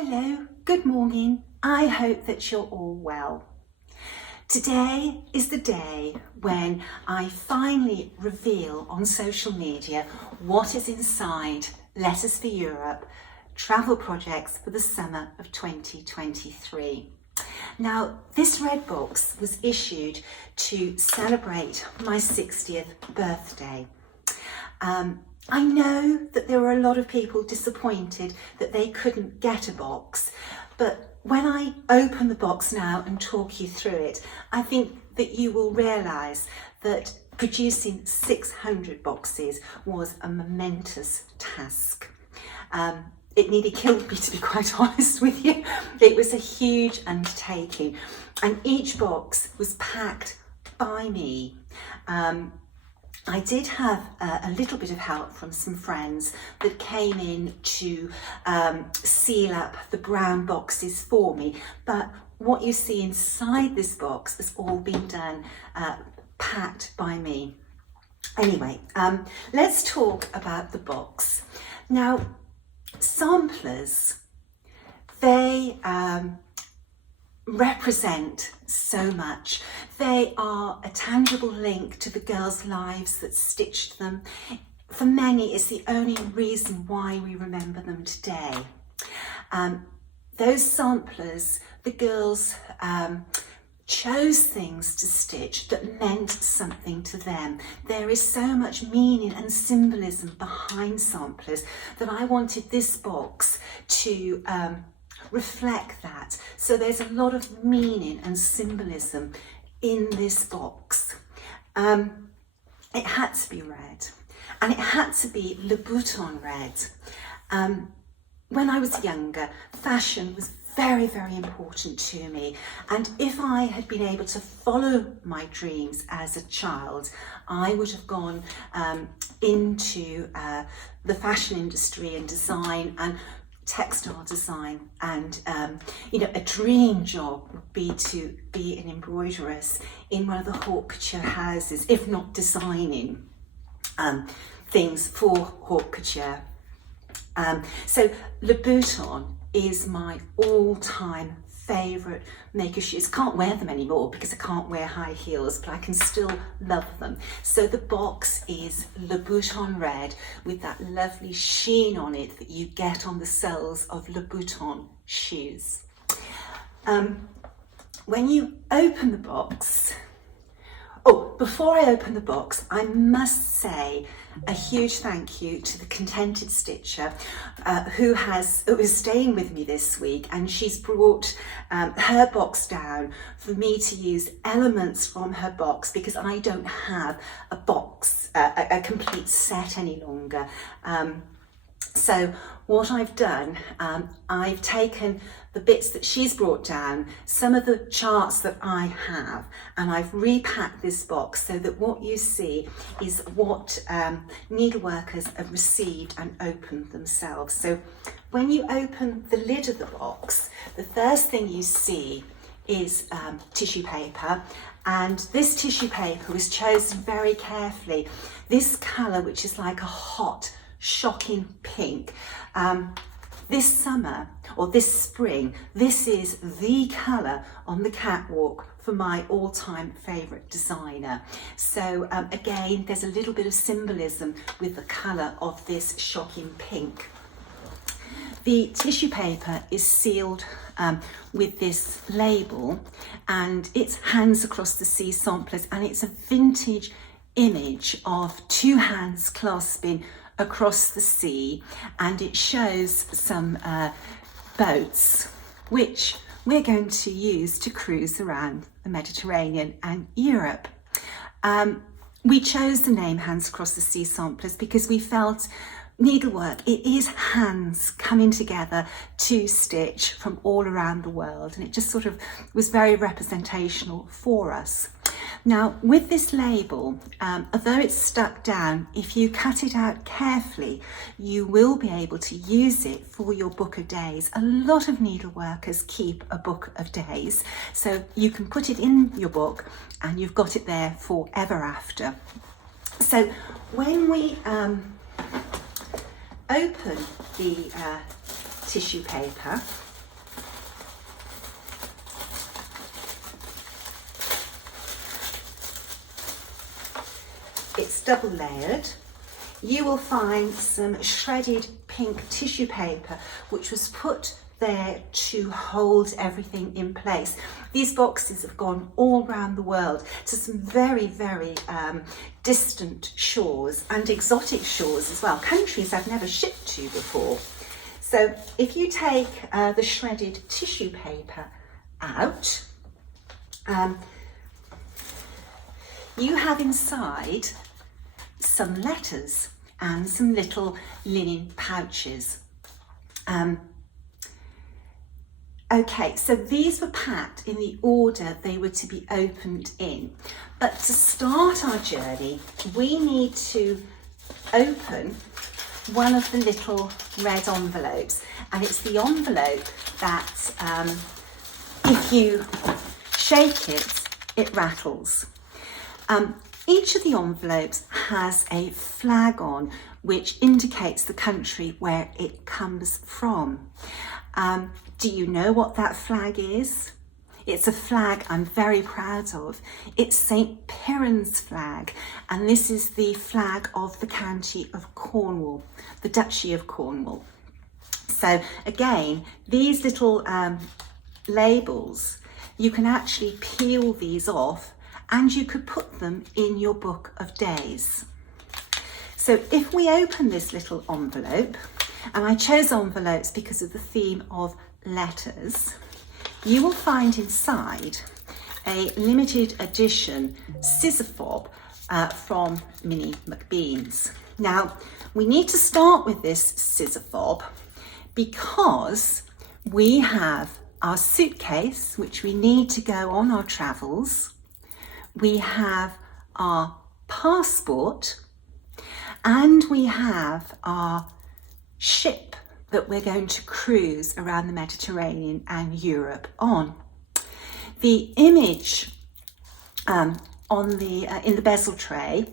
Hello, good morning. I hope that you're all well. Today is the day when I finally reveal on social media what is inside Letters for Europe travel projects for the summer of 2023. Now, this red box was issued to celebrate my 60th birthday. I know that there were a lot of people disappointed that they couldn't get a box, but when I open the box now and talk you through it, I think that you will realise that producing 600 boxes was a momentous task. It nearly killed me, to be quite honest with you. It was a huge undertaking, and each box was packed by me. I did have a little bit of help from some friends that came in to seal up the brown boxes for me, but what you see inside this box has all been done, packed by me. Anyway, let's talk about the box. Now, samplers, they represent so much. They are a tangible link to the girls' lives that stitched them. For many, it's the only reason why we remember them today. Those samplers, the girls chose things to stitch that meant something to them. There is so much meaning and symbolism behind samplers that I wanted this box to reflect that. So there's a lot of meaning and symbolism in this box. It had to be red, and it had to be Le Bouton red. When I was younger, fashion was very, very important to me, and if I had been able to follow my dreams as a child, I would have gone into the fashion industry and design and textile design, and a dream job would be to be an embroideress in one of the haute couture houses, if not designing things for haute couture. So Le Bouton is my all-time favourite maker shoes. Can't wear them anymore because I can't wear high heels, but I can still love them. So the box is Le Bouton red with that lovely sheen on it that you get on the soles of Le Bouton shoes. When you open the box, before I open the box, I must say a huge thank you to the Contented Stitcher who is staying with me this week, and she's brought her box down for me to use elements from her box because I don't have a box, a complete set any longer. So what I've done, I've taken the bits that she's brought down, some of the charts that I have, and I've repacked this box so that what you see is what needleworkers have received and opened themselves. So when you open the lid of the box, the first thing you see is tissue paper, and this tissue paper was chosen very carefully. This colour, which is like a hot, shocking pink. This summer or this spring, this is the colour on the catwalk for my all-time favourite designer. So again, there's a little bit of symbolism with the colour of this shocking pink. The tissue paper is sealed with this label, and it's Hands Across the Sea samplers, and it's a vintage image of two hands clasping across the sea, and it shows some boats which we're going to use to cruise around the Mediterranean and Europe. We chose the name Hands Across the Sea samplers because we felt needlework, it is hands coming together to stitch from all around the world, and it just sort of was very representational for us. Now, with this label, although it's stuck down, if you cut it out carefully, you will be able to use it for your book of days. A lot of needleworkers keep a book of days, so you can put it in your book and you've got it there forever after. So when we open the tissue paper. It's double layered. You will find some shredded pink tissue paper which was put there to hold everything in place. These boxes have gone all around the world to some very, very distant shores and exotic shores as well, countries I've never shipped to before. So if you take the shredded tissue paper out, you have inside some letters and some little linen pouches. Okay, so these were packed in the order they were to be opened in. But to start our journey, we need to open one of the little red envelopes. And it's the envelope that, if you shake it, it rattles. Each of the envelopes has a flag on which indicates the country where it comes from. Do you know what that flag is? It's a flag I'm very proud of. It's St. Piran's flag, and this is the flag of the county of Cornwall, the Duchy of Cornwall. So again, these little labels, you can actually peel these off and you could put them in your book of days. So if we open this little envelope, and I chose envelopes because of the theme of letters, you will find inside a limited edition scissor fob from Minnie McBean's. Now, we need to start with this scissor fob because we have our suitcase, which we need to go on our travels. We have our passport, and we have our ship that we're going to cruise around the Mediterranean and Europe on. The image in the bezel tray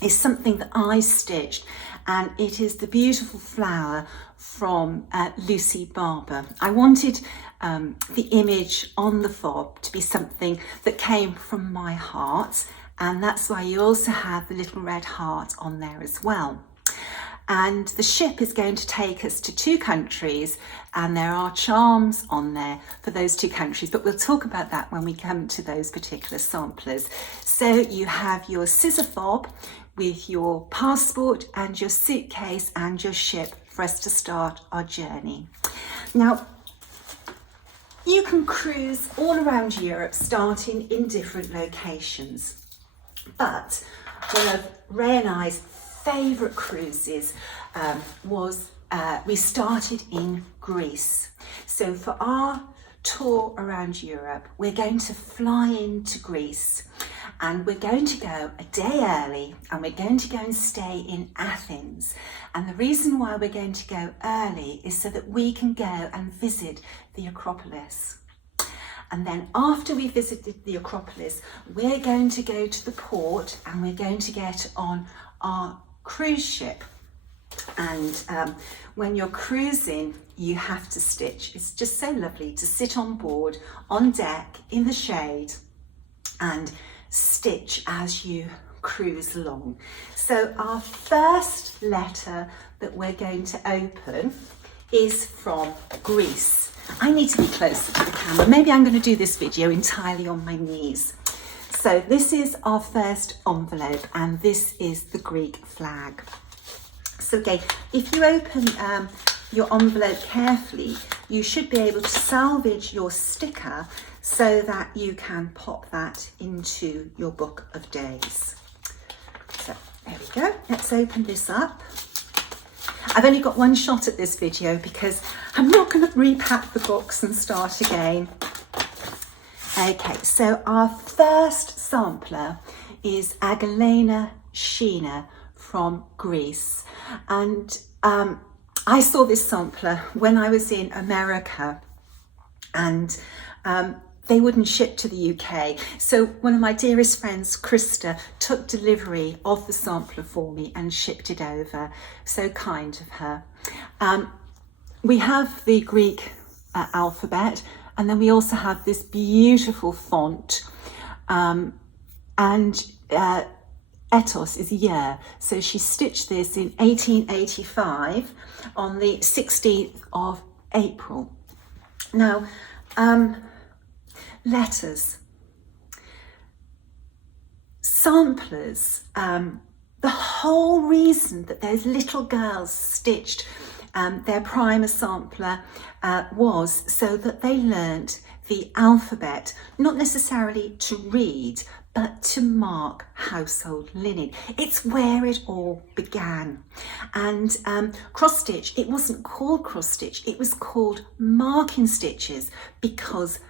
is something that I stitched, and it is the beautiful flower from Lucy Barber. I wanted the image on the fob to be something that came from my heart, and that's why you also have the little red heart on there as well. And the ship is going to take us to 2 countries, and there are charms on there for those 2 countries, but we'll talk about that when we come to those particular samplers. So you have your scissor fob with your passport and your suitcase and your ship for us to start our journey. Now, you can cruise all around Europe, starting in different locations, but one of Ray and I's favourite cruises was we started in Greece. So for our tour around Europe, we're going to fly into Greece, and we're going to go a day early, and we're going to go and stay in Athens. And the reason why we're going to go early is so that we can go and visit the Acropolis. And then after we visited the Acropolis, we're going to go to the port, and we're going to get on our cruise ship. And when you're cruising, you have to stitch. It's just so lovely to sit on board, on deck, in the shade, and stitch as you cruise along. So our first letter that we're going to open is from Greece. I need to be closer to the camera. Maybe I'm going to do this video entirely on my knees. So this is our first envelope, and this is the Greek flag. So again, if you open your envelope carefully, you should be able to salvage your sticker so that you can pop that into your book of days. So there we go. Let's open this up. I've only got one shot at this video because I'm not going to repack the box and start again. Okay, so our first sampler is Agalena Sheena from Greece. And I saw this sampler when I was in America, and they wouldn't ship to the UK. So one of my dearest friends, Krista, took delivery of the sampler for me and shipped it over. So kind of her. we have the Greek alphabet, and then we also have this beautiful font, and ethos is year. So she stitched this in 1885 on the 16th of April. Now, letters, samplers, the whole reason that those little girls stitched their primer sampler was so that they learnt the alphabet, not necessarily to read, but to mark household linen. It's where it all began. And cross stitch, it wasn't called cross stitch, it was called marking stitches because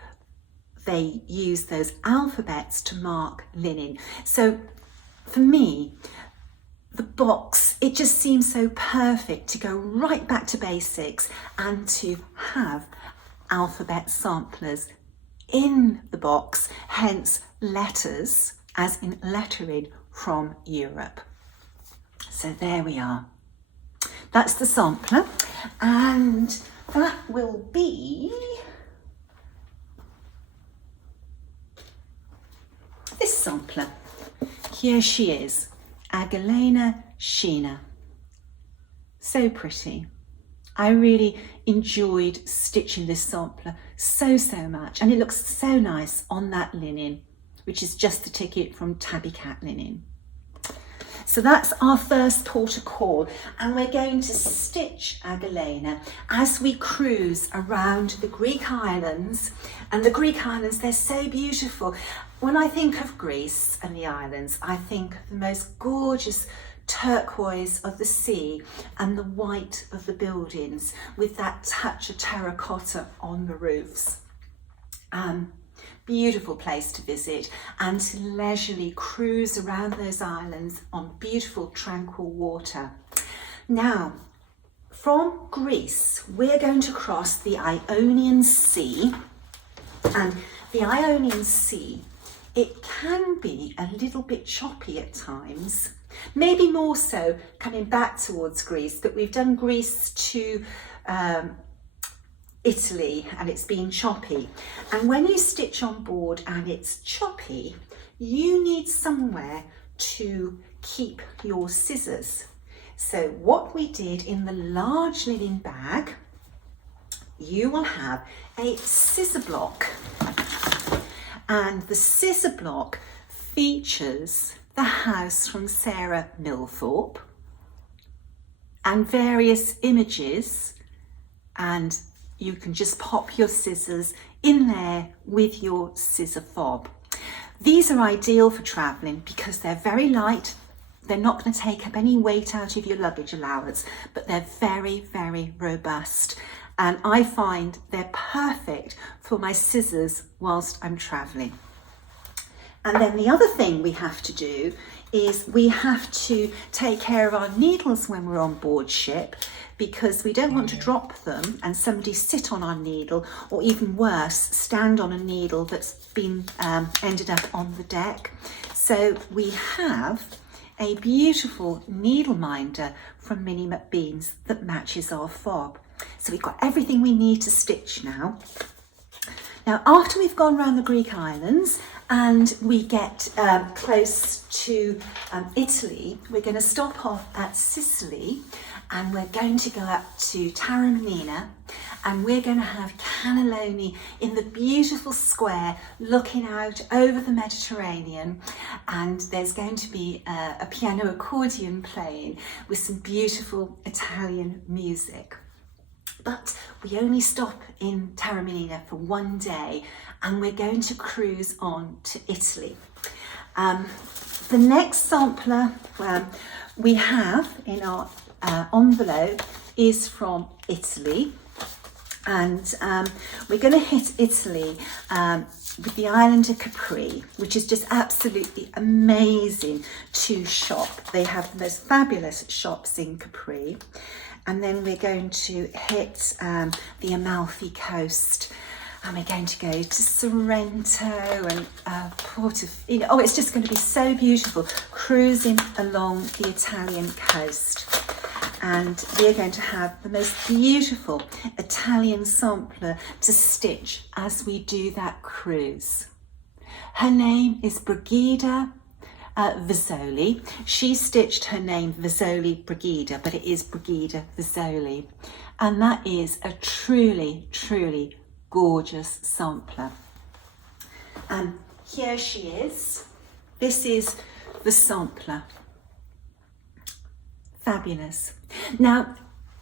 they used those alphabets to mark linen. So for me, the box, it just seems so perfect to go right back to basics and to have alphabet samplers in the box, hence letters, as in lettering from Europe. So there we are. That's the sampler, and that will be this sampler. Here she is, Agelena Sheena. So pretty. I really enjoyed stitching this sampler so much, and it looks so nice on that linen, which is just the ticket from Tabby Cat Linen. So that's our first port of call, and we're going to stitch Agelena as we cruise around the Greek islands. And the Greek islands, they're so beautiful. When I think of Greece and the islands, I think of the most gorgeous turquoise of the sea and the white of the buildings with that touch of terracotta on the roofs. Beautiful place to visit and to leisurely cruise around those islands on beautiful tranquil water. Now, from Greece, we're going to cross the Ionian Sea, and the Ionian Sea, it can be a little bit choppy at times, maybe more so coming back towards Greece, but we've done Greece to Italy and it's been choppy. And when you stitch on board and it's choppy, you need somewhere to keep your scissors. So what we did in the large linen bag, you will have a scissor block, and the scissor block features the house from Sarah Milthorpe and various images, and you can just pop your scissors in there with your scissor fob. These are ideal for travelling because they're very light. They're not going to take up any weight out of your luggage allowance, but they're very robust. And I find they're perfect for my scissors whilst I'm travelling. And then the other thing we have to do is we have to take care of our needles when we're on board ship, because we don't want to drop them and somebody sit on our needle, or even worse, stand on a needle that's been ended up on the deck. So we have a beautiful needle minder from Minnie McBean's that matches our fob. So we've got everything we need to stitch now. Now, after we've gone around the Greek islands and we get close to Italy, we're going to stop off at Sicily, and we're going to go up to Taormina, and we're going to have cannelloni in the beautiful square looking out over the Mediterranean, and there's going to be a piano accordion playing with some beautiful Italian music. But we only stop in Taormina for one day, and we're going to cruise on to Italy. The next sampler we have in our envelope is from Italy, and we're going to hit Italy with the island of Capri, which is just absolutely amazing to shop. They have the most fabulous shops in Capri. And then we're going to hit the Amalfi Coast, and we're going to go to Sorrento and Portofino. Oh, it's just going to be so beautiful cruising along the Italian coast. and we are going to have the most beautiful Italian sampler to stitch as we do that cruise. Her name is Brigida Visoli. She stitched her name Visoli Brigida, but it is Brigida Visoli. And that is a truly, truly gorgeous sampler. And here she is. This is the sampler. Fabulous. Now,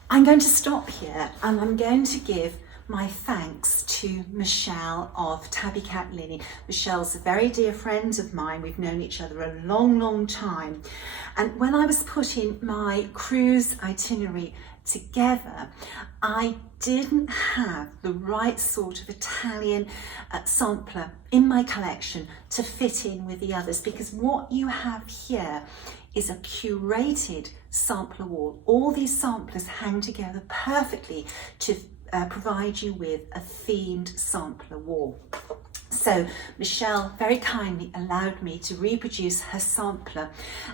I'm going to stop here and I'm going to give my thanks to Michelle of Tabby Cat Lily. Michelle's a very dear friend of mine. We've known each other a long, long time. And when I was putting my cruise itinerary together, I didn't have the right sort of Italian sampler in my collection to fit in with the others, because what you have here is a curated sampler wall. All these samplers hang together perfectly to provide you with a themed sampler wall. So Michelle very kindly allowed me to reproduce her sampler,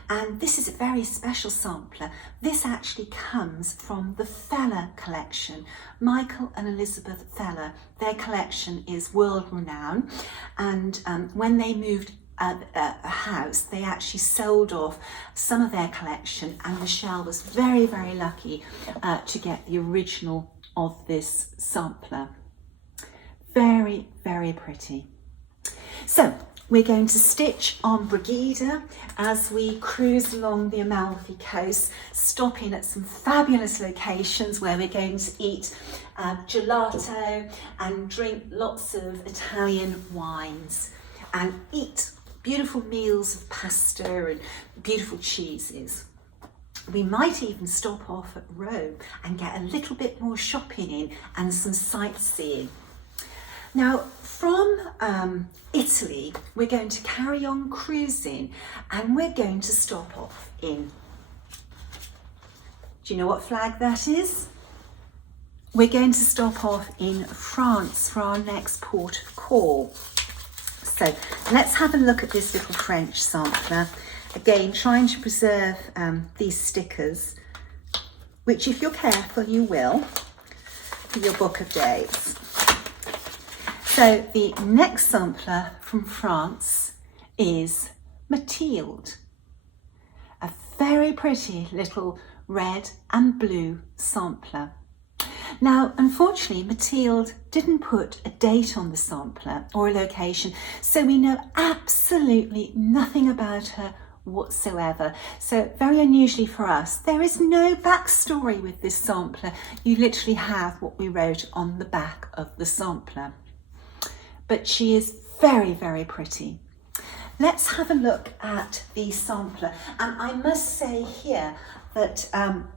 and this is a very special sampler. This actually comes from the Feller collection. Michael and Elizabeth Feller, their collection is world renowned, and when they moved a house, they actually sold off some of their collection, and Michelle was very, very lucky to get the original of this sampler. Very, very pretty. So we're going to stitch on Brigida as we cruise along the Amalfi Coast, stopping at some fabulous locations where we're going to eat gelato and drink lots of Italian wines and eat beautiful meals of pasta and beautiful cheeses. We might even stop off at Rome and get a little bit more shopping in and some sightseeing. Now, from Italy, we're going to carry on cruising and we're going to stop off in, do you know what flag that is? We're going to stop off in France for our next port of call. So let's have a look at this little French sampler. Again, trying to preserve these stickers, which if you're careful, you will, for your book of dates. So the next sampler from France is Mathilde. A very pretty little red and blue sampler. Now, unfortunately, Mathilde didn't put a date on the sampler or a location, so we know absolutely nothing about her whatsoever. So very unusually for us, there is no backstory with this sampler. You literally have what we wrote on the back of the sampler. But she is very, very pretty. Let's have a look at the sampler. And I must say here that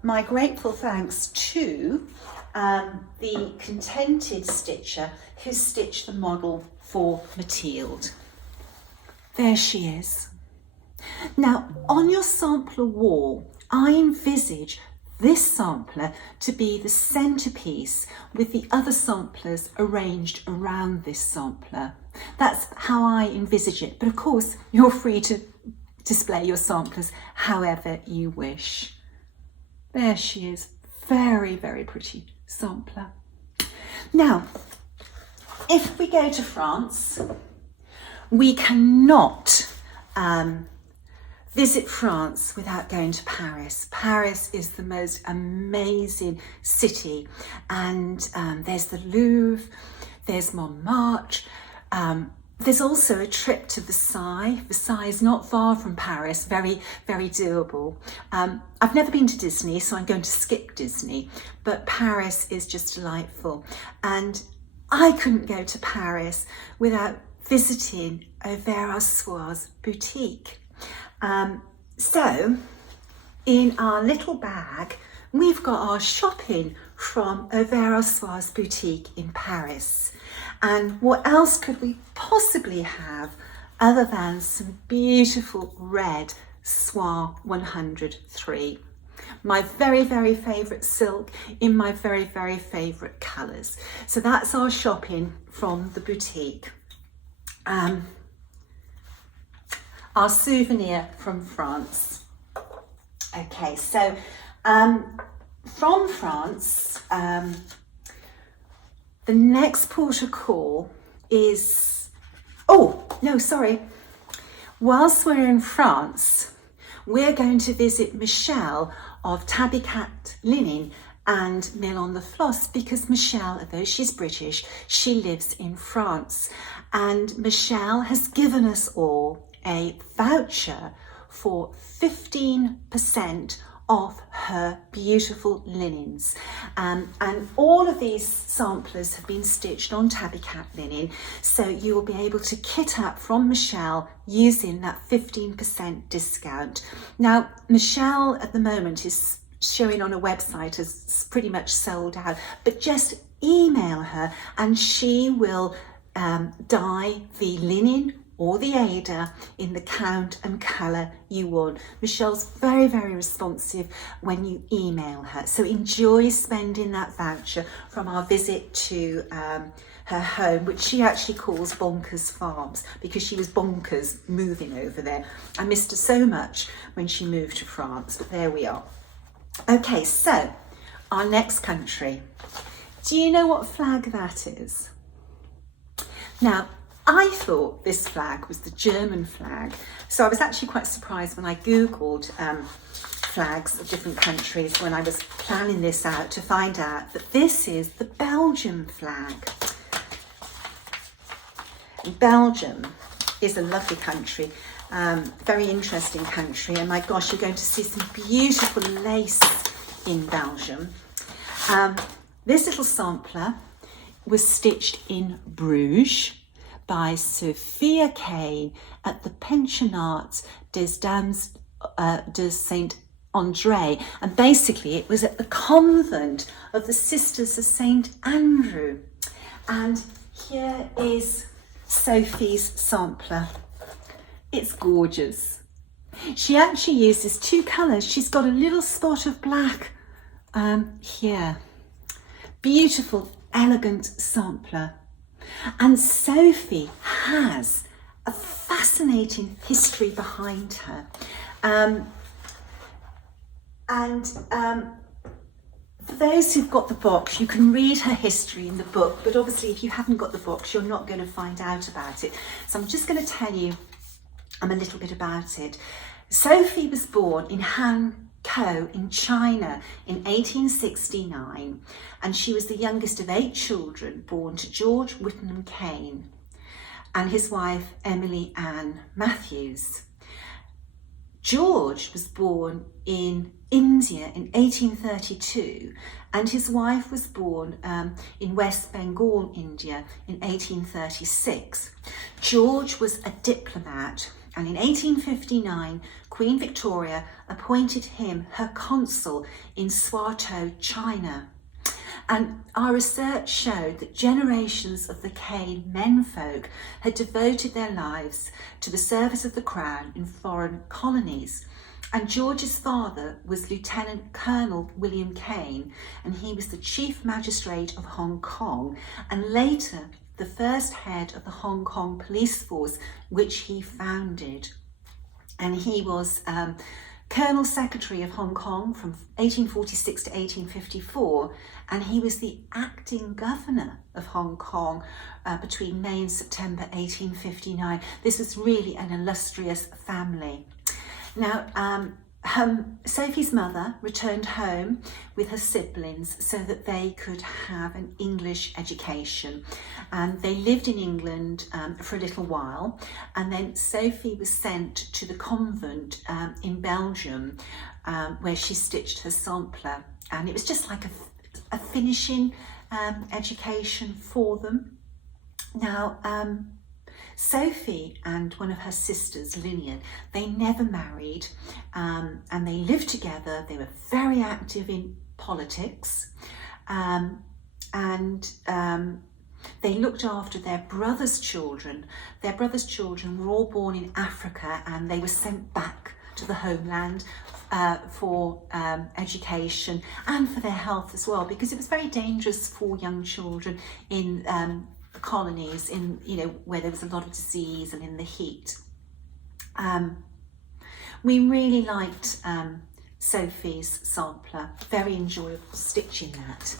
my grateful thanks to the contented stitcher who stitched the model for Mathilde. There she is. Now, on your sampler wall, I envisage this sampler to be the centerpiece with the other samplers arranged around this sampler. That's how I envisage it, but of course you're free to display your samplers however you wish. There she is, very, very pretty sampler. Now, if we go to France, we cannot visit France without going to Paris. Paris is the most amazing city, and there's the Louvre, there's Montmartre, there's also a trip to Versailles. Versailles is not far from Paris, very, very doable. I've never been to Disney, so I'm going to skip Disney, but Paris is just delightful. And I couldn't go to Paris without visiting Auvert-Soir's boutique. So in our little bag, we've got our shopping from Auvert-Soir's boutique in Paris. And what else could we possibly have other than some beautiful red Soir 103? My very, very favourite silk in my very, very favourite colours. So that's our shopping from the boutique. Our souvenir from France. Okay, so from France, the next port of call is, oh, no, sorry. Whilst we're in France, we're going to visit Michelle of Tabby Cat Linen and Mill on the Floss, because Michelle, although she's British, she lives in France. And Michelle has given us all a voucher for 15% off her beautiful linens. And all of these samplers have been stitched on Tabby Cat linen, so you will be able to kit up from Michelle using that 15% discount. Now, Michelle at the moment is showing on a website as pretty much sold out, but just email her and she will dye the linen or the Ada in the count and colour you want. Michelle's very, very responsive when you email her. So enjoy spending that voucher from our visit to her home, which she actually calls Bonkers Farms, because she was bonkers moving over there. I missed her so much when she moved to France, but there we are. Okay, so our next country. Do you know what flag that is? Now, I thought this flag was the German flag, so I was actually quite surprised when I googled flags of different countries when I was planning this out, to find out that this is the Belgian flag. Belgium is a lovely country, very interesting country, and my gosh, you're going to see some beautiful lace in Belgium. This little sampler was stitched in Bruges by Sophia Kane at the Pensionnat des Dames de Saint Andre, and basically it was at the convent of the Sisters of Saint Andrew. And here is Sophie's sampler. It's gorgeous. She actually uses two colours. She's got a little spot of black here. Beautiful, elegant sampler. And Sophie has a fascinating history behind her. For those who've got the box, you can read her history in the book, but obviously if you haven't got the box, you're not going to find out about it. So I'm just going to tell you a little bit about it. Sophie was born in Hankou in China in 1869, and she was the youngest of 8 children born to George Whittenham Kane and his wife Emily Ann Matthews. George was born in India in 1832, and his wife was born in West Bengal, India in 1836. George was a diplomat, and in 1859, Queen Victoria appointed him her consul in Swato, China. And our research showed that generations of the Kane menfolk had devoted their lives to the service of the Crown in foreign colonies. And George's father was Lieutenant Colonel William Kane, and he was the Chief Magistrate of Hong Kong, and later the first head of the Hong Kong police force, which he founded. And he was Colonel Secretary of Hong Kong from 1846 to 1854, and he was the acting governor of Hong Kong between May and September 1859. This was really an illustrious family. Now, Sophie's mother returned home with her siblings so that they could have an English education, and they lived in England for a little while, and then Sophie was sent to the convent in Belgium where she stitched her sampler, and it was just like a finishing education for them. Now, Sophie and one of her sisters, Lillian, they never married, and they lived together. They were very active in politics, and they looked after their brother's children. Their brother's children were all born in Africa, and they were sent back to the homeland for education and for their health as well, because it was very dangerous for young children in colonies, in where there was a lot of disease and in the heat. We really liked Sophie's sampler. Very enjoyable stitching that.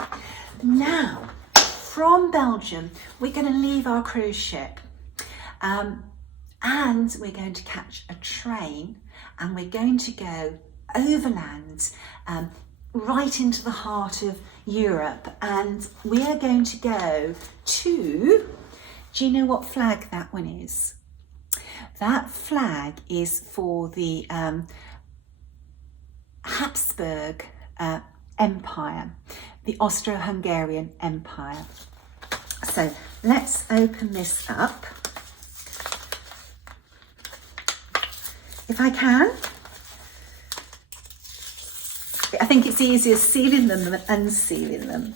Now, from Belgium, we're going to leave our cruise ship and we're going to catch a train, and we're going to go overland right into the heart of Europe, and we are going to go to, do you know what flag that one is? That flag is for the Habsburg Empire, the Austro-Hungarian Empire. So let's open this up. If I can. I think it's easier sealing them than unsealing them.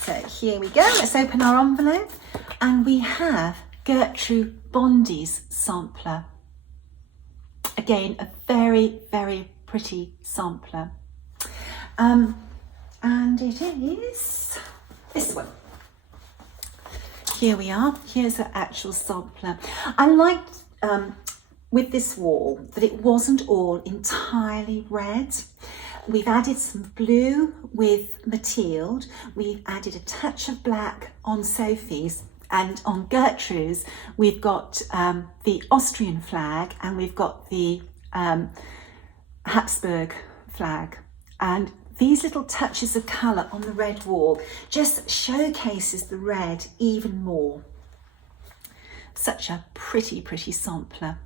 So here we go, let's open our envelope, and we have Gertrude Bondy's sampler. Again, a very, very pretty sampler. And it is this one. Here we are, here's the actual sampler. I liked with this wall that it wasn't all entirely red. We've added some blue with Mathilde, we've added a touch of black on Sophie's, and on Gertrude's we've got the Austrian flag, and we've got the Habsburg flag. And these little touches of colour on the red wall just showcases the red even more. Such a pretty, pretty sampler.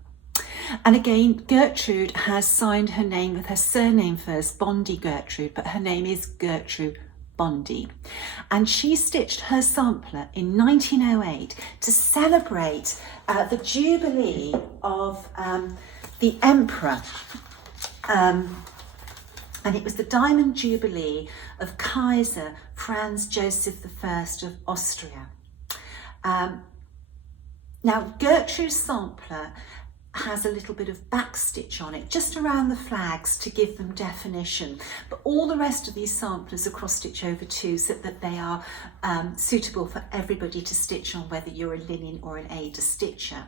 And again, Gertrude has signed her name with her surname first, Bondy Gertrude, but her name is Gertrude Bondy. And she stitched her sampler in 1908 to celebrate the Jubilee of the Emperor. And it was the Diamond Jubilee of Kaiser Franz Joseph I of Austria. Now, Gertrude's sampler has a little bit of back stitch on it, just around the flags to give them definition. But all the rest of these samplers are cross stitch over two, so that they are suitable for everybody to stitch on, whether you're a linen or an Ada stitcher.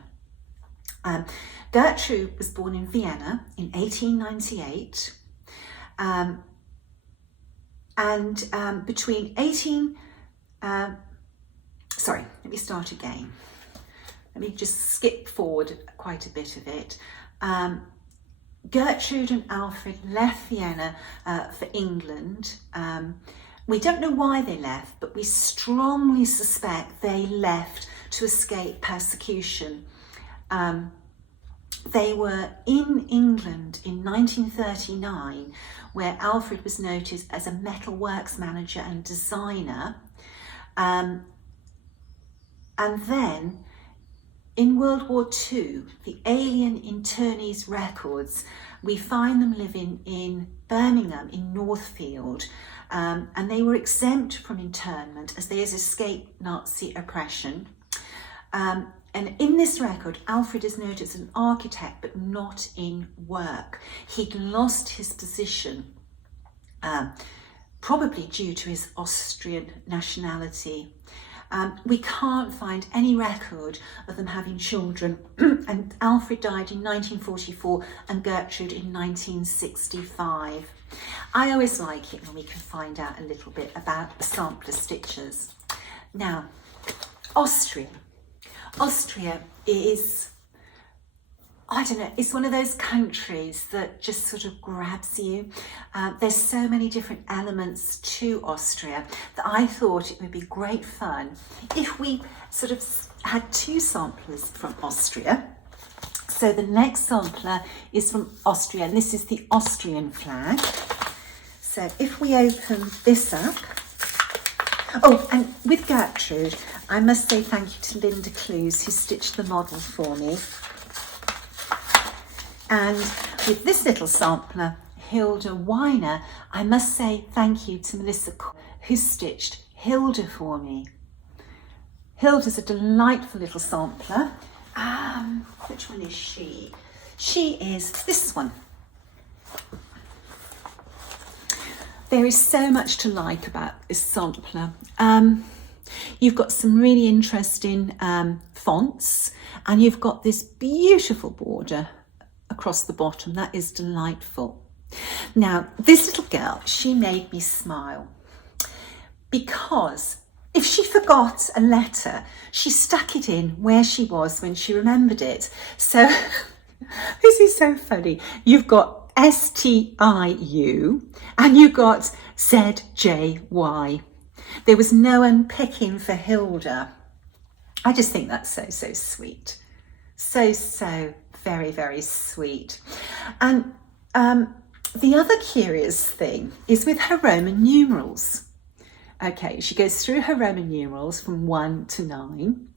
Gertrude was born in Vienna in 1898. Between sorry, let me start again. Let me just skip forward quite a bit of it. Gertrude and Alfred left Vienna for England. We don't know why they left, but we strongly suspect they left to escape persecution. They were in England in 1939, where Alfred was noted as a metal works manager and designer. And then in World War II, the alien internees records, we find them living in Birmingham in Northfield, and they were exempt from internment as they had escaped Nazi oppression. And in this record, Alfred is noted as an architect, but not in work. He'd lost his position, probably due to his Austrian nationality. We can't find any record of them having children, and Alfred died in 1944 and Gertrude in 1965. I always like it when we can find out a little bit about the sampler stitchers. Now, Austria. Austria is, I don't know, it's one of those countries that just sort of grabs you. There's so many different elements to Austria that I thought it would be great fun if we sort of had two samplers from Austria. So the next sampler is from Austria, and this is the Austrian flag. So if we open this up, oh, and with Gertrude, I must say thank you to Linda Clues, who stitched the model for me. And with this little sampler, Hilda Weiner, I must say thank you to Melissa, who stitched Hilda for me. Hilda's a delightful little sampler. Which one is she? She is this one. There is so much to like about this sampler. You've got some really interesting fonts, and you've got this beautiful border across the bottom. That is delightful. Now, this little girl, she made me smile because if she forgot a letter, she stuck it in where she was when she remembered it. So this is so funny. You've got STIU and you've got ZJY. There was no unpicking for Hilda. I just think that's so, so sweet. So very, very sweet. And the other curious thing is with her Roman numerals. Okay, she goes through her Roman numerals from 1 to 9,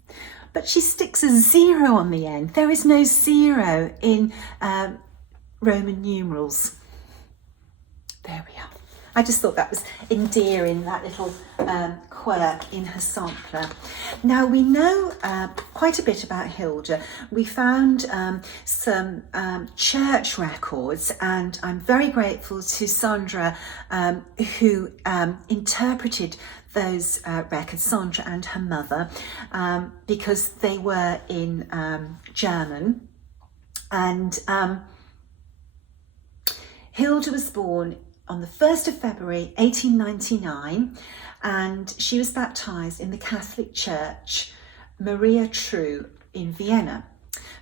but she sticks a 0 on the end. There is no 0 in Roman numerals. There we are. I just thought that was endearing, that little quirk in her sampler. Now, we know quite a bit about Hilda. We found some church records, and I'm very grateful to Sandra who interpreted those records, Sandra and her mother, because they were in German. And Hilda was born on the 1st of February 1899, and she was baptised in the Catholic Church Maria True in Vienna.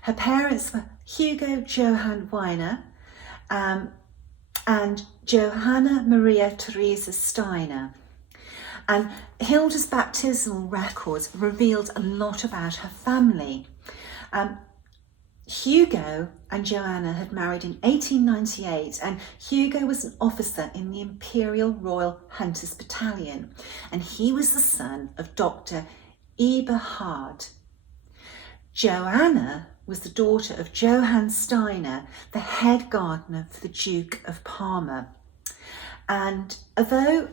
Her parents were Hugo Johann Weiner and Johanna Maria Theresa Steiner. And Hilda's baptismal records revealed a lot about her family. Hugo and Joanna had married in 1898, and Hugo was an officer in the Imperial Royal Hunters Battalion, and he was the son of Dr. Eberhard. Joanna was the daughter of Johann Steiner, the head gardener for the Duke of Parma. And although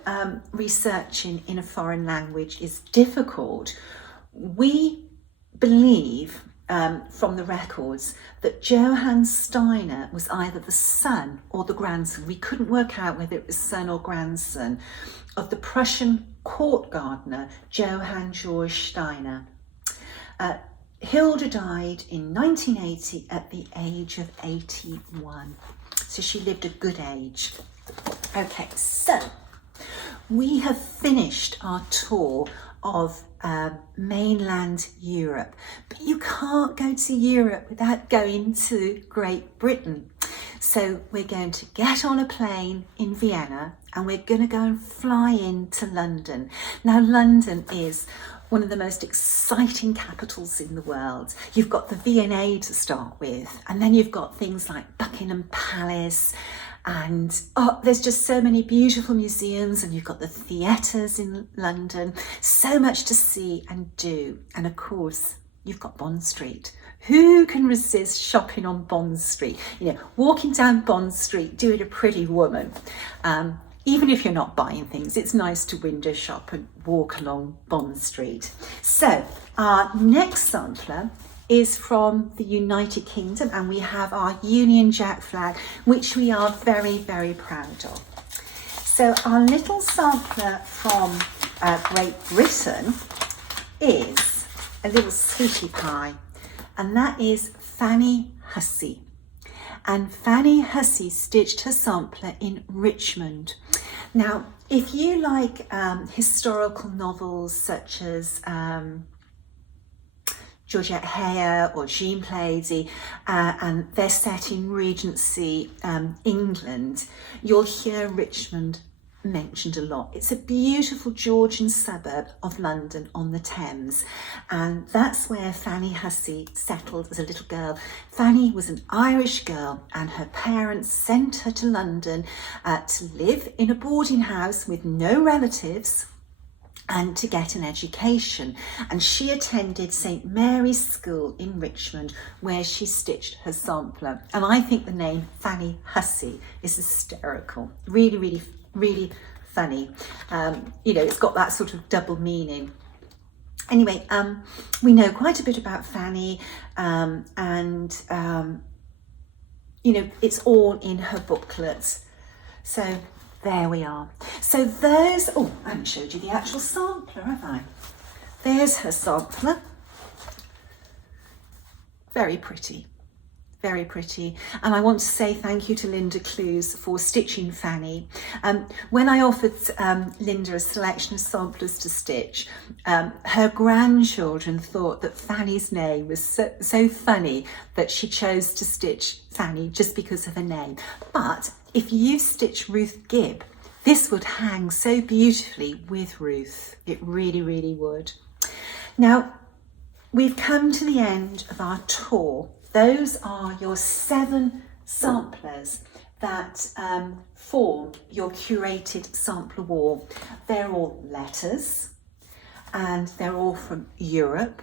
researching in a foreign language is difficult, we believe from the records that Johann Steiner was either the son or the grandson. We couldn't work out whether it was son or grandson of the Prussian court gardener Johann Georg Steiner. Hilda died in 1980 at the age of 81. So she lived a good age. Okay, so we have finished our tour of mainland Europe, but you can't go to Europe without going to Great Britain. So we're going to get on a plane in Vienna and we're going to go and fly into London. Now, London is one of the most exciting capitals in the world. You've got the V&A to start with, and then you've got things like Buckingham Palace, and there's just so many beautiful museums, and you've got the theatres in London, so much to see and do. And of course, you've got Bond Street. Who can resist shopping on Bond Street? You know, walking down Bond Street, doing a pretty woman. Even if you're not buying things, it's nice to window shop and walk along Bond Street. So our next sampler is from the United Kingdom, and we have our Union Jack flag, which we are very, very proud of. So our little sampler from Great Britain is a little sweetie pie, and that is Fanny Hussey. And Fanny Hussey stitched her sampler in Richmond. Now, if you like historical novels such as Georgette Heyer or Jean Plaidy, and they're set in Regency England, you'll hear Richmond mentioned a lot. It's a beautiful Georgian suburb of London on the Thames, and that's where Fanny Hussey settled as a little girl. Fanny was an Irish girl, and her parents sent her to London to live in a boarding house with no relatives and to get an education. And she attended St Mary's School in Richmond, where she stitched her sampler. And I think the name Fanny Hussey is hysterical. Really, really, really funny. You know, it's got that sort of double meaning. Anyway, we know quite a bit about Fanny, and you know, it's all in her booklet. So there we are. So those, oh, I haven't showed you the actual sampler, have I? There's her sampler. Very pretty. very pretty. And I want to say thank you to Linda Clues for stitching Fanny. When I offered Linda a selection of samplers to stitch, her grandchildren thought that Fanny's name was so funny that she chose to stitch Fanny just because of her name. But if you stitch Ruth Gibb, this would hang so beautifully with Ruth. It really, really would. Now, we've come to the end of our tour. Those are your 7 samplers that form your curated sampler wall. They're all letters and they're all from Europe,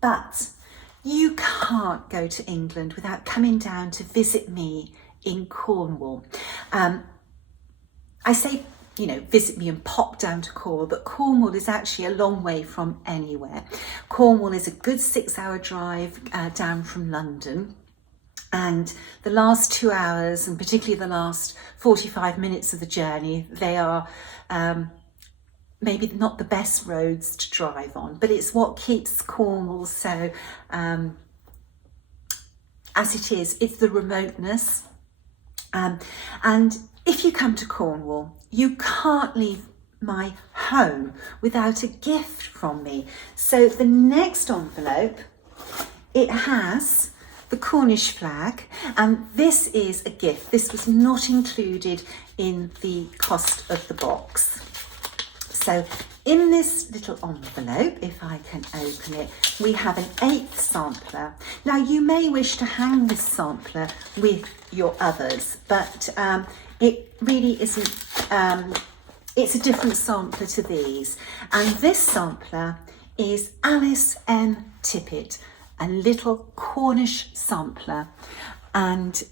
but you can't go to England without coming down to visit me in Cornwall. I say, you know, visit me and pop down to Cornwall, but Cornwall is actually a long way from anywhere. Cornwall is a good 6-hour drive down from London, and the last 2 hours, and particularly the last 45 minutes of the journey, they are maybe not the best roads to drive on, but it's what keeps Cornwall so, as it is, it's the remoteness. And if you come to Cornwall, you can't leave my home without a gift from me. So the next envelope, it has the Cornish flag, and this is a gift. This was not included in the cost of the box. So in this little envelope, if I can open it, we have an 8th sampler. Now you may wish to hang this sampler with your others, but it really isn't, it's a different sampler to these. And this sampler is Alice N. Tippett, a little Cornish sampler. And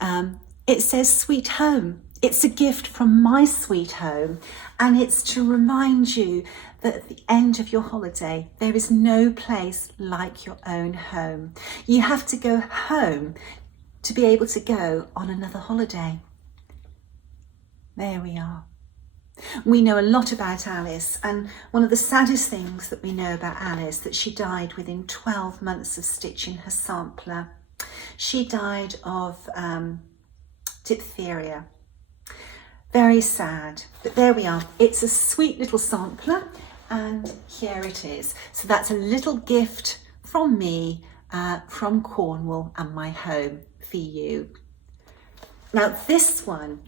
it says Sweet Home. It's a gift from my sweet home, and it's to remind you that at the end of your holiday, there is no place like your own home. You have to go home to be able to go on another holiday. There we are. We know a lot about Alice, and one of the saddest things that we know about Alice, that she died within 12 months of stitching her sampler. She died of diphtheria. Very sad, but there we are. It's a sweet little sampler, and here it is. So that's a little gift from me, from Cornwall and my home for you. Now this one,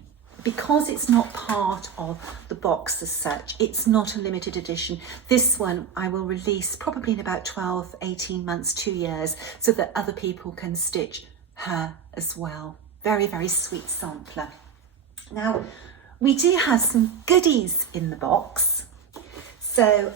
because it's not part of the box as such, it's not a limited edition. This one I will release probably in about 12, 18 months, 2 years, so that other people can stitch her as well. Very, very sweet sampler. Now, we do have some goodies in the box. So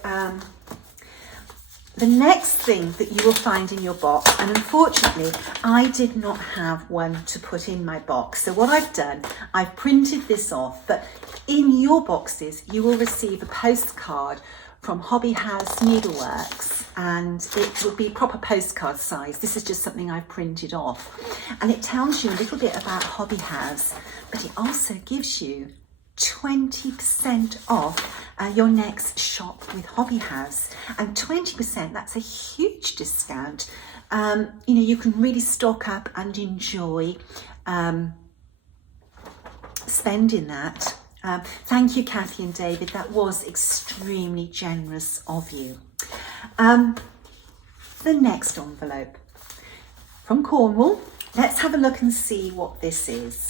the next thing that you will find in your box, and unfortunately I did not have one to put in my box. So what I've done, I've printed this off, but in your boxes you will receive a postcard from Hobby House Needleworks, and it will be proper postcard size. This is just something I've printed off, and it tells you a little bit about Hobby House, but it also gives you 20% off your next shop with Hobby House. And 20%, that's a huge discount. You know, you can really stock up and enjoy spending that. Thank you, Kathy and David. That was extremely generous of you. The next envelope from Cornwall. Let's have a look and see what this is.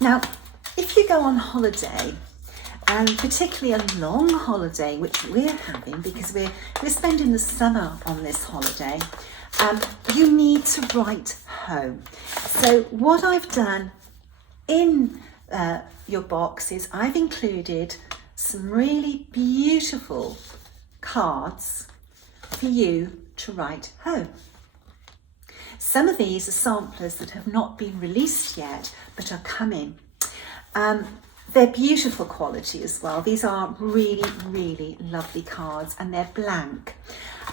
Now, if you go on holiday, and particularly a long holiday, which we're having because we're spending the summer on this holiday, you need to write home. So what I've done in your box is I've included some really beautiful cards for you to write home. Some of these are samplers that have not been released yet, but are coming. They're beautiful quality as well. These are really, really lovely cards, and they're blank.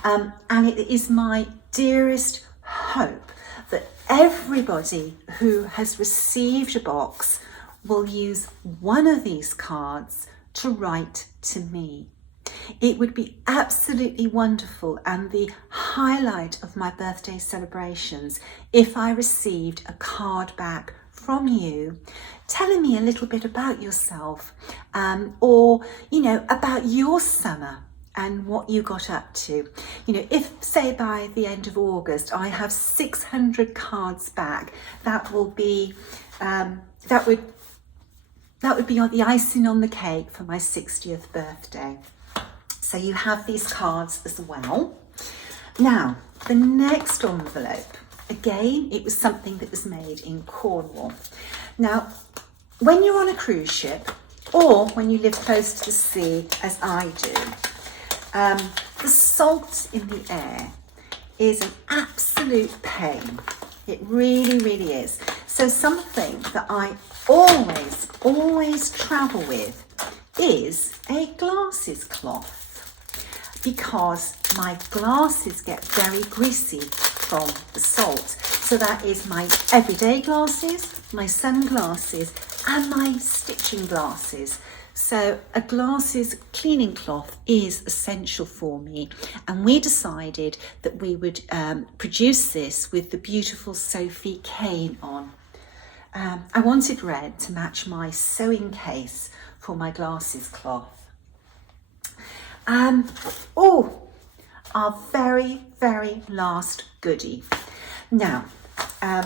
And it is my dearest hope that everybody who has received a box will use one of these cards to write to me. It would be absolutely wonderful and the highlight of my birthday celebrations if I received a card back from you telling me a little bit about yourself, or, you know, about your summer and what you got up to. You know, if say by the end of August I have 600 cards back, that will be that would be the icing on the cake for my 60th birthday. So you have these cards as well. Now, the next envelope, again, it was something that was made in Cornwall. Now, when you're on a cruise ship, or when you live close to the sea, as I do, the salt in the air is an absolute pain. It really, really is. So something that I always travel with is a glasses cloth, because my glasses get very greasy from the salt. So that is my everyday glasses, my sunglasses, and my stitching glasses. So a glasses cleaning cloth is essential for me, and we decided that we would produce this with the beautiful Sophie cane on. I wanted red to match my sewing case for my glasses cloth. Our very, very last goodie. Now, I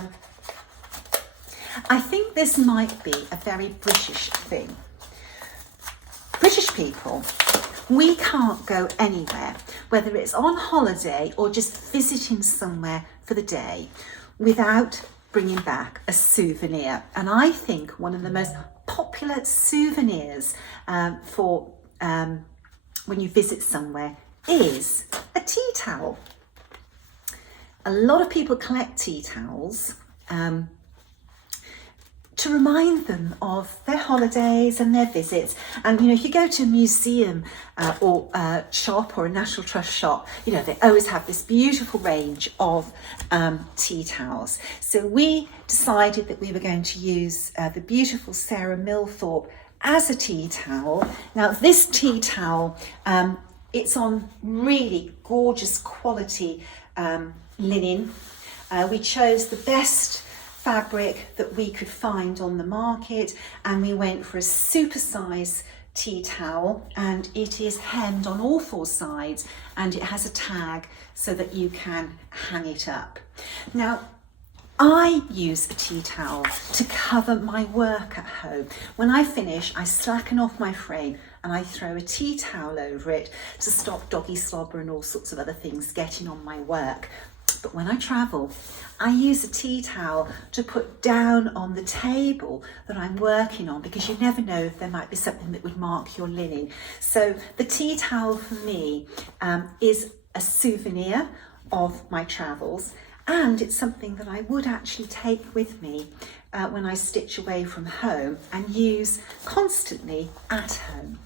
think this might be a very British thing. British people, we can't go anywhere, whether it's on holiday or just visiting somewhere for the day, without bringing back a souvenir. And I think one of the most popular souvenirs for when you visit somewhere is a tea towel. A lot of people collect tea towels to remind them of their holidays and their visits. And you know, if you go to a museum or a shop or a National Trust shop, you know, they always have this beautiful range of tea towels. So we decided that we were going to use the beautiful Sarah Milthorpe as a tea towel. Now this tea towel, it's on really gorgeous quality linen. We chose the best fabric that we could find on the market, and we went for a super size tea towel, and it is hemmed on all four sides, and it has a tag so that you can hang it up. Now, I use a tea towel to cover my work at home. When I finish, I slacken off my frame and I throw a tea towel over it to stop doggy slobber and all sorts of other things getting on my work. But when I travel, I use a tea towel to put down on the table that I'm working on, because you never know if there might be something that would mark your linen. So the tea towel for me is a souvenir of my travels, and it's something that I would actually take with me when I stitch away from home and use constantly at home.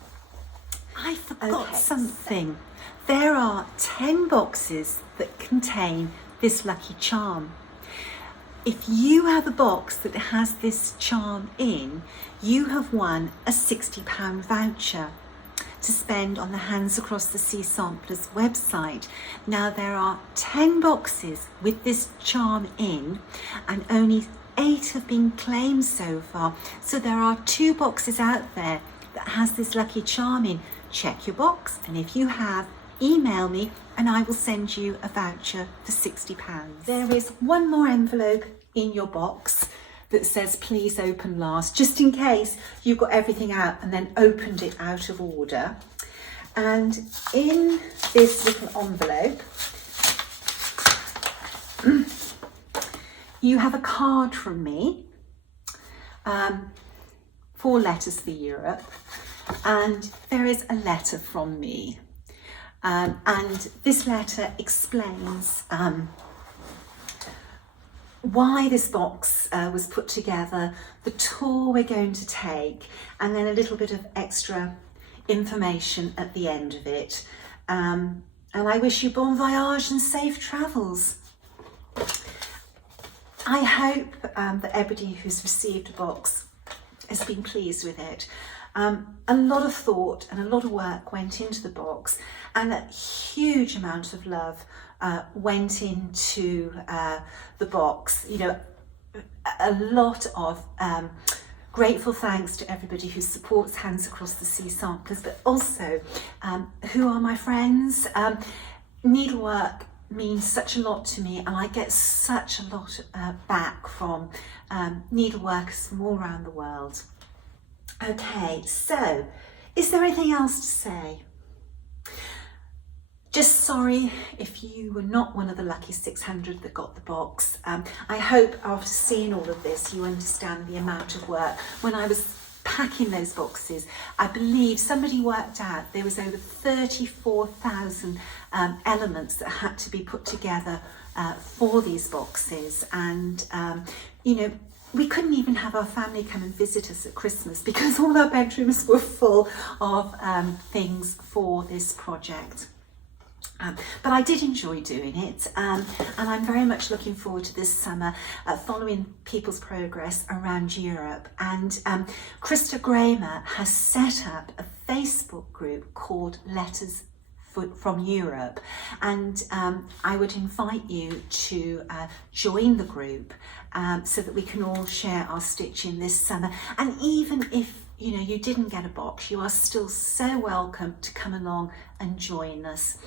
I forgot something. There are 10 boxes that contain this lucky charm. If you have a box that has this charm in, you have won a £60 voucher to spend on the Hands Across the Sea Samplers website. Now there are 10 boxes with this charm in, and only 8 have been claimed so far. So there are 2 boxes out there that has this lucky charm in. Check your box, and if you have, email me and I will send you a voucher for £60. There is one more envelope in your box that says please open last, just in case you've got everything out and then opened it out of order. And in this little envelope you have a card from me, 4 letters for Europe, and there is a letter from me. And this letter explains why this box was put together, the tour we're going to take, and then a little bit of extra information at the end of it. And I wish you bon voyage and safe travels. I hope that everybody who's received a box has been pleased with it. A lot of thought and a lot of work went into the box, and a huge amount of love went into the box. You know, a lot of grateful thanks to everybody who supports Hands Across the Sea Samplers, but also who are my friends. Needlework means such a lot to me, and I get such a lot back from needleworkers from all around the world. Okay, so is there anything else to say? Just sorry if you were not one of the lucky 600 that got the box. I hope after seeing all of this you understand the amount of work. When I was packing those boxes, I believe somebody worked out there was over 34,000 elements that had to be put together for these boxes, and you know, we couldn't even have our family come and visit us at Christmas because all our bedrooms were full of things for this project. But I did enjoy doing it, and I'm very much looking forward to this summer following people's progress around Europe. And Krista Gramer has set up a Facebook group called Letters from Europe, and I would invite you to join the group so that we can all share our stitching this summer. And even if you know you didn't get a box, you are still so welcome to come along and join us.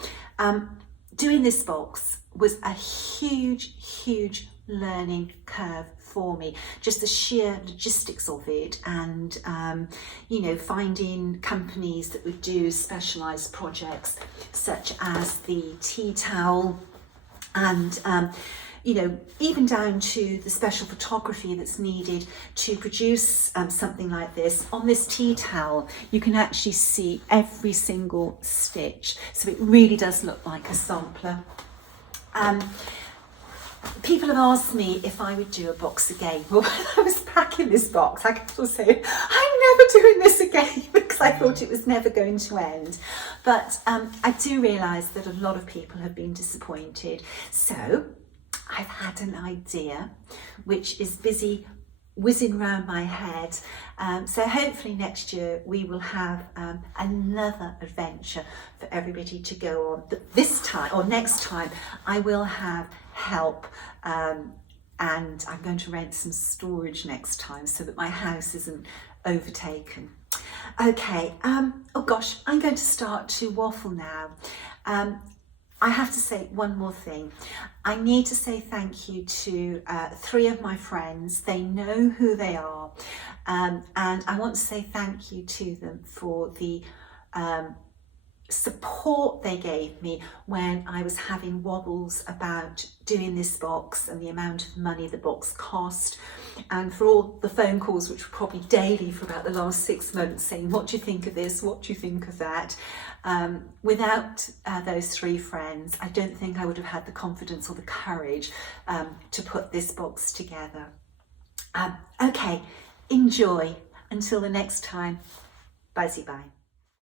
Doing this box was a huge learning curve for me, just the sheer logistics of it, and you know, finding companies that would do specialised projects such as the tea towel, and you know, even down to the special photography that's needed to produce something like this. On this tea towel, you can actually see every single stitch, so it really does look like a sampler. People have asked me if I would do a box again. Well, when I was packing this box, I kept on saying, I'm never doing this again, because I thought it was never going to end. But I do realise that a lot of people have been disappointed. So I've had an idea which is busy whizzing around my head. So hopefully next year we will have another adventure for everybody to go on. But this time, or next time, I will have help, and I'm going to rent some storage next time so that my house isn't overtaken. Okay, oh gosh, I'm going to start to waffle now. I have to say one more thing. I need to say thank you to 3 of my friends. They know who they are, and I want to say thank you to them for the support they gave me when I was having wobbles about doing this box and the amount of money the box cost, and for all the phone calls, which were probably daily for about the last 6 months, saying, what do you think of this, what do you think of that? Without those 3 friends, I don't think I would have had the confidence or the courage to put this box together. Okay, enjoy. Until the next time, bye-bye.